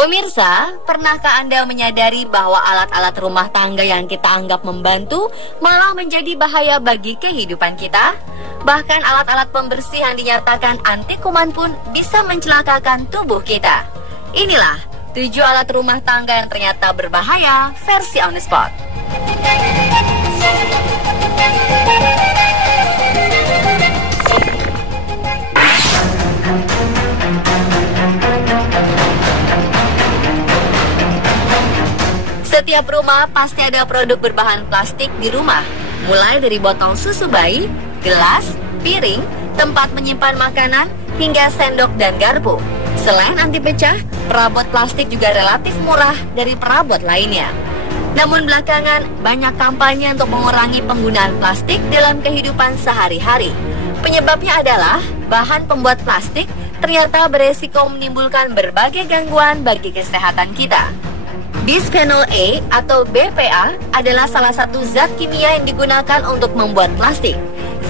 Pemirsa, pernahkah Anda menyadari bahwa alat-alat rumah tangga yang kita anggap membantu malah menjadi bahaya bagi kehidupan kita? Bahkan alat-alat pembersih yang dinyatakan anti kuman pun bisa mencelakakan tubuh kita. Inilah 7 alat rumah tangga yang ternyata berbahaya versi On The Spot. Setiap rumah pasti ada produk berbahan plastik di rumah, mulai dari botol susu bayi, gelas, piring, tempat menyimpan makanan, hingga sendok dan garpu. Selain anti pecah, perabot plastik juga relatif murah dari perabot lainnya. Namun belakangan, banyak kampanye untuk mengurangi penggunaan plastik dalam kehidupan sehari-hari. Penyebabnya adalah bahan pembuat plastik ternyata beresiko menimbulkan berbagai gangguan bagi kesehatan kita. Bisphenol A atau BPA adalah salah satu zat kimia yang digunakan untuk membuat plastik.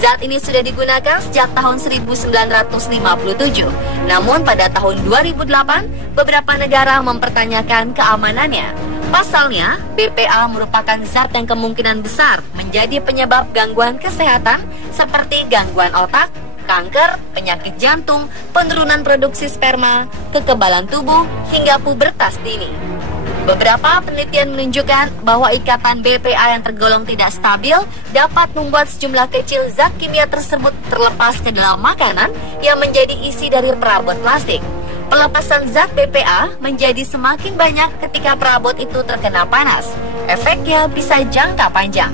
Zat ini sudah digunakan sejak tahun 1957. Namun pada tahun 2008, beberapa negara mempertanyakan keamanannya. Pasalnya, BPA merupakan zat yang kemungkinan besar menjadi penyebab gangguan kesehatan seperti gangguan otak, kanker, penyakit jantung, penurunan produksi sperma, kekebalan tubuh, hingga pubertas dini. Beberapa penelitian menunjukkan bahwa ikatan BPA yang tergolong tidak stabil dapat membuat sejumlah kecil zat kimia tersebut terlepas ke dalam makanan yang menjadi isi dari perabot plastik. Pelepasan zat BPA menjadi semakin banyak ketika perabot itu terkena panas. Efeknya bisa jangka panjang.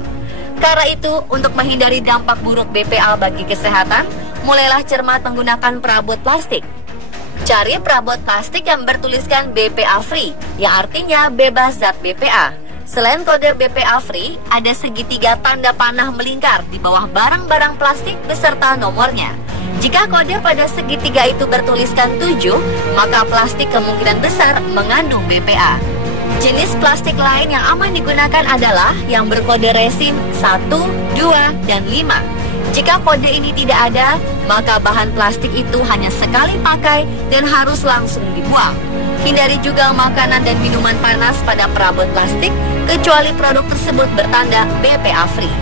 Karena itu, untuk menghindari dampak buruk BPA bagi kesehatan, mulailah cermat menggunakan perabot plastik. Cari perabot plastik yang bertuliskan BPA free, yang artinya bebas zat BPA. Selain kode BPA free, ada segitiga tanda panah melingkar di bawah barang-barang plastik beserta nomornya. Jika kode pada segitiga itu bertuliskan 7, maka plastik kemungkinan besar mengandung BPA. Jenis plastik lain yang aman digunakan adalah yang berkode resin 1, 2, dan 5. Jika kode ini tidak ada, maka bahan plastik itu hanya sekali pakai dan harus langsung dibuang. Hindari juga makanan dan minuman panas pada perabot plastik, kecuali produk tersebut bertanda BPA free.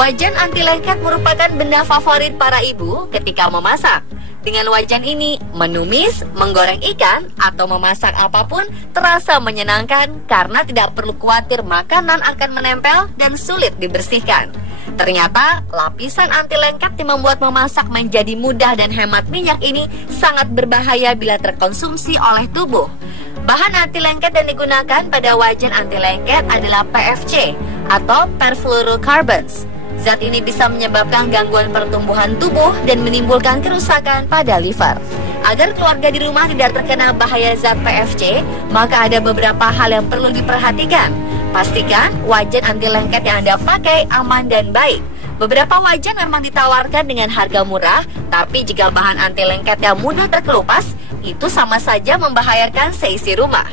Wajan anti lengket merupakan benda favorit para ibu ketika memasak. Dengan wajan ini, menumis, menggoreng ikan, atau memasak apapun terasa menyenangkan karena tidak perlu khawatir makanan akan menempel dan sulit dibersihkan. Ternyata, lapisan anti lengket yang membuat memasak menjadi mudah dan hemat minyak ini sangat berbahaya bila terkonsumsi oleh tubuh. Bahan anti lengket yang digunakan pada wajan anti lengket adalah PFC atau perfluorocarbons. Zat ini bisa menyebabkan gangguan pertumbuhan tubuh dan menimbulkan kerusakan pada liver. Agar keluarga di rumah tidak terkena bahaya zat PFC, maka ada beberapa hal yang perlu diperhatikan. Pastikan wajan anti lengket yang Anda pakai aman dan baik. Beberapa wajan memang ditawarkan dengan harga murah, tapi jika bahan anti lengketnya mudah terkelupas, itu sama saja membahayakan seisi rumah.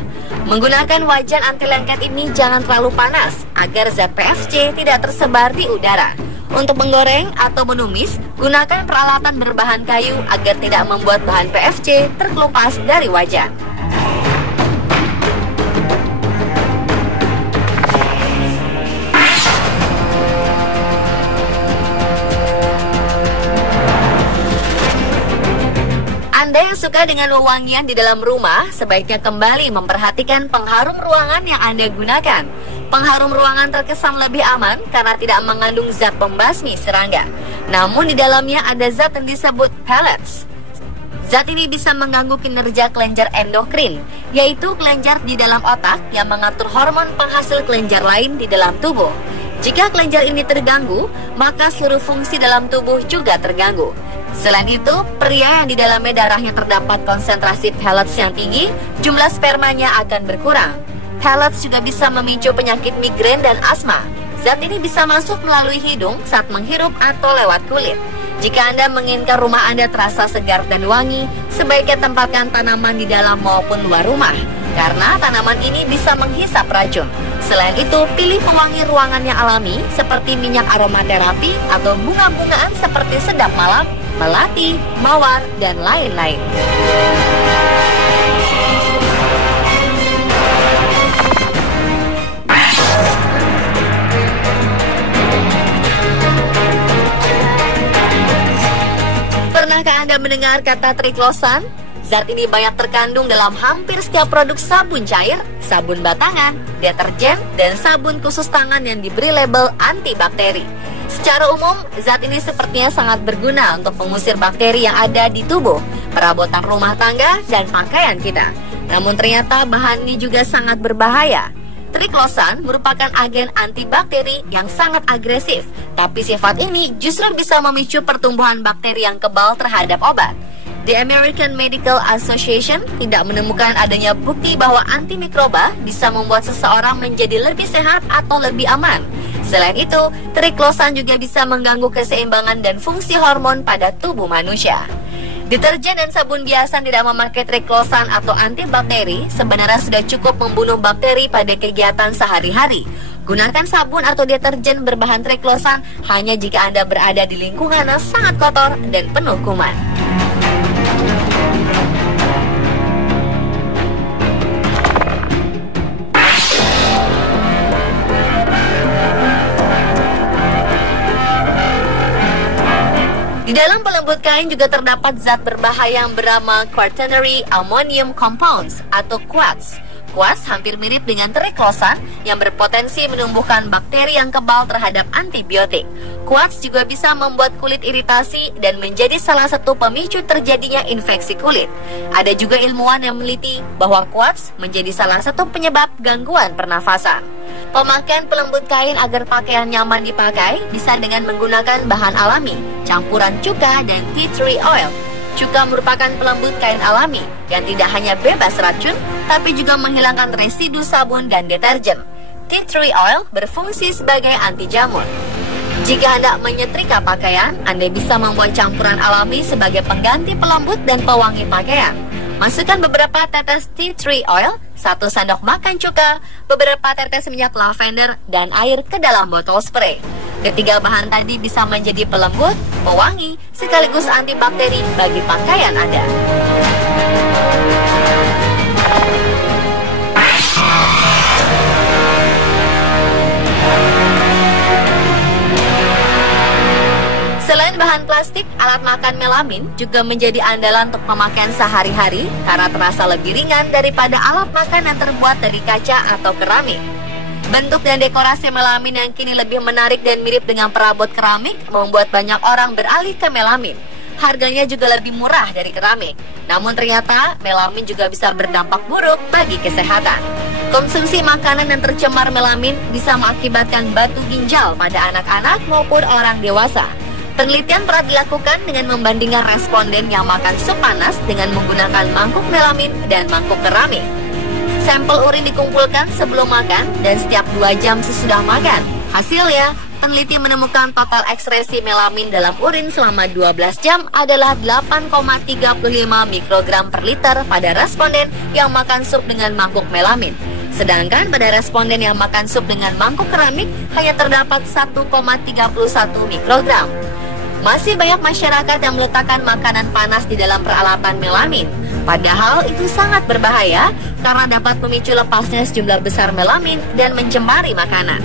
Menggunakan wajan anti lengket ini jangan terlalu panas agar zat PFC tidak tersebar di udara. Untuk menggoreng atau menumis, gunakan peralatan berbahan kayu agar tidak membuat bahan PFC terkelupas dari wajan. Anda yang suka dengan wewangian di dalam rumah, sebaiknya kembali memperhatikan pengharum ruangan yang Anda gunakan. Pengharum ruangan terkesan lebih aman karena tidak mengandung zat pembasmi serangga. Namun di dalamnya ada zat yang disebut pellets. Zat ini bisa mengganggu kinerja kelenjar endokrin, yaitu kelenjar di dalam otak yang mengatur hormon penghasil kelenjar lain di dalam tubuh. Jika kelenjar ini terganggu, maka seluruh fungsi dalam tubuh juga terganggu. Selain itu, pria yang di dalamnya darahnya terdapat konsentrasi pellets yang tinggi, jumlah spermanya akan berkurang. Pellets juga bisa memicu penyakit migrain dan asma. Zat ini bisa masuk melalui hidung saat menghirup atau lewat kulit. Jika Anda menginginkan rumah Anda terasa segar dan wangi, sebaiknya tempatkan tanaman di dalam maupun luar rumah, karena tanaman ini bisa menghisap racun. Selain itu, pilih pewangi ruangan yang alami seperti minyak aromaterapi atau bunga-bungaan seperti sedap malam, melati, mawar, dan lain-lain. Pernahkah Anda mendengar kata triklosan? Zat ini banyak terkandung dalam hampir setiap produk sabun cair, sabun batangan, deterjen, dan sabun khusus tangan yang diberi label antibakteri. Secara umum, zat ini sepertinya sangat berguna untuk mengusir bakteri yang ada di tubuh, perabotan rumah tangga, dan pakaian kita. Namun ternyata bahan ini juga sangat berbahaya. Triklosan merupakan agen antibakteri yang sangat agresif, tapi sifat ini justru bisa memicu pertumbuhan bakteri yang kebal terhadap obat. The American Medical Association tidak menemukan adanya bukti bahwa antimikroba bisa membuat seseorang menjadi lebih sehat atau lebih aman. Selain itu, triklosan juga bisa mengganggu keseimbangan dan fungsi hormon pada tubuh manusia. Deterjen dan sabun biasa tidak memakai triklosan atau antibakteri sebenarnya sudah cukup membunuh bakteri pada kegiatan sehari-hari. Gunakan sabun atau deterjen berbahan triklosan hanya jika Anda berada di lingkungan yang sangat kotor dan penuh kuman. Di dalam pelembut kain juga terdapat zat berbahaya yang bernama quaternary ammonium compounds atau quartz. Quartz hampir mirip dengan triklosan yang berpotensi menumbuhkan bakteri yang kebal terhadap antibiotik. Quartz juga bisa membuat kulit iritasi dan menjadi salah satu pemicu terjadinya infeksi kulit. Ada juga ilmuwan yang meneliti bahwa quartz menjadi salah satu penyebab gangguan pernafasan. Pemakaian pelembut kain agar pakaian nyaman dipakai bisa dengan menggunakan bahan alami, campuran cuka dan tea tree oil. Cuka merupakan pelembut kain alami yang tidak hanya bebas racun, tapi juga menghilangkan residu sabun dan deterjen. Tea tree oil berfungsi sebagai anti jamur. Jika Anda menyetrika pakaian, Anda bisa membuat campuran alami sebagai pengganti pelembut dan pewangi pakaian. Masukkan beberapa tetes tea tree oil, 1 sendok makan cuka, beberapa tetes minyak lavender, dan air ke dalam botol spray. Ketiga bahan tadi bisa menjadi pelembut, pewangi, sekaligus antibakteri bagi pakaian Anda. Selain bahan plastik, alat makan melamin juga menjadi andalan untuk pemakaian sehari-hari karena terasa lebih ringan daripada alat makan yang terbuat dari kaca atau keramik. Bentuk dan dekorasi melamin yang kini lebih menarik dan mirip dengan perabot keramik membuat banyak orang beralih ke melamin. Harganya juga lebih murah dari keramik. Namun ternyata melamin juga bisa berdampak buruk bagi kesehatan. Konsumsi makanan yang tercemar melamin bisa mengakibatkan batu ginjal pada anak-anak maupun orang dewasa. Penelitian pernah dilakukan dengan membandingkan responden yang makan sup panas dengan menggunakan mangkuk melamin dan mangkuk keramik. Sampel urin dikumpulkan sebelum makan dan setiap 2 jam sesudah makan. Hasilnya, peneliti menemukan total ekskresi melamin dalam urin selama 12 jam adalah 8,35 mikrogram per liter pada responden yang makan sup dengan mangkuk melamin. Sedangkan pada responden yang makan sup dengan mangkuk keramik hanya terdapat 1,31 mikrogram. Masih banyak masyarakat yang meletakkan makanan panas di dalam peralatan melamin. Padahal itu sangat berbahaya karena dapat memicu lepasnya sejumlah besar melamin dan mencemari makanan.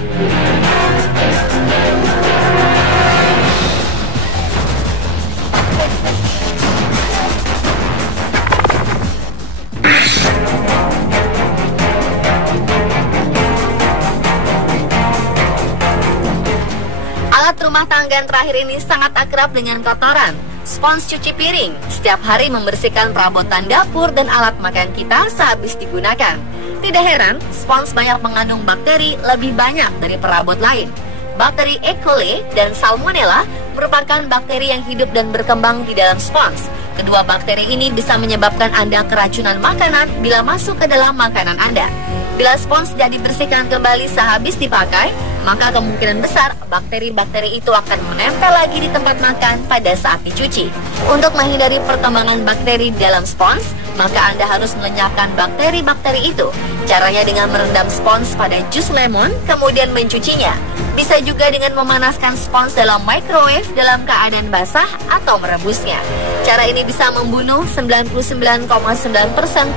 Alat rumah tangga yang terakhir ini sangat akrab dengan kotoran. Spons cuci piring setiap hari membersihkan perabotan dapur dan alat makan kita sehabis digunakan. Tidak heran, spons banyak mengandung bakteri lebih banyak dari perabot lain. Bakteri E. coli dan Salmonella merupakan bakteri yang hidup dan berkembang di dalam spons. Kedua bakteri ini bisa menyebabkan Anda keracunan makanan bila masuk ke dalam makanan Anda. Bila spons tidak dibersihkan kembali sehabis dipakai, maka kemungkinan besar bakteri-bakteri itu akan menempel lagi di tempat makan pada saat dicuci. Untuk menghindari perkembangan bakteri di dalam spons, maka Anda harus melenyapkan bakteri-bakteri itu. Caranya dengan merendam spons pada jus lemon, kemudian mencucinya. Bisa juga dengan memanaskan spons dalam microwave dalam keadaan basah atau merebusnya. Cara ini bisa membunuh 99,9%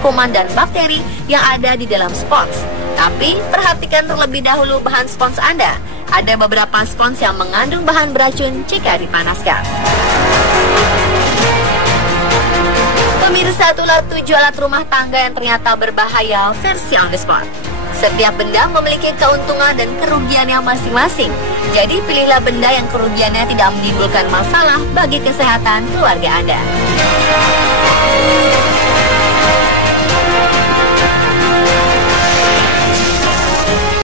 kuman dan bakteri yang ada di dalam spons. Tapi, perhatikan terlebih dahulu bahan spons Anda. Ada beberapa spons yang mengandung bahan beracun jika dipanaskan. Pemirsa, itulah 7 alat rumah tangga yang ternyata berbahaya versi on the spot. Setiap benda memiliki keuntungan dan kerugiannya masing-masing. Jadi pilihlah benda yang kerugiannya tidak menimbulkan masalah bagi kesehatan keluarga Anda.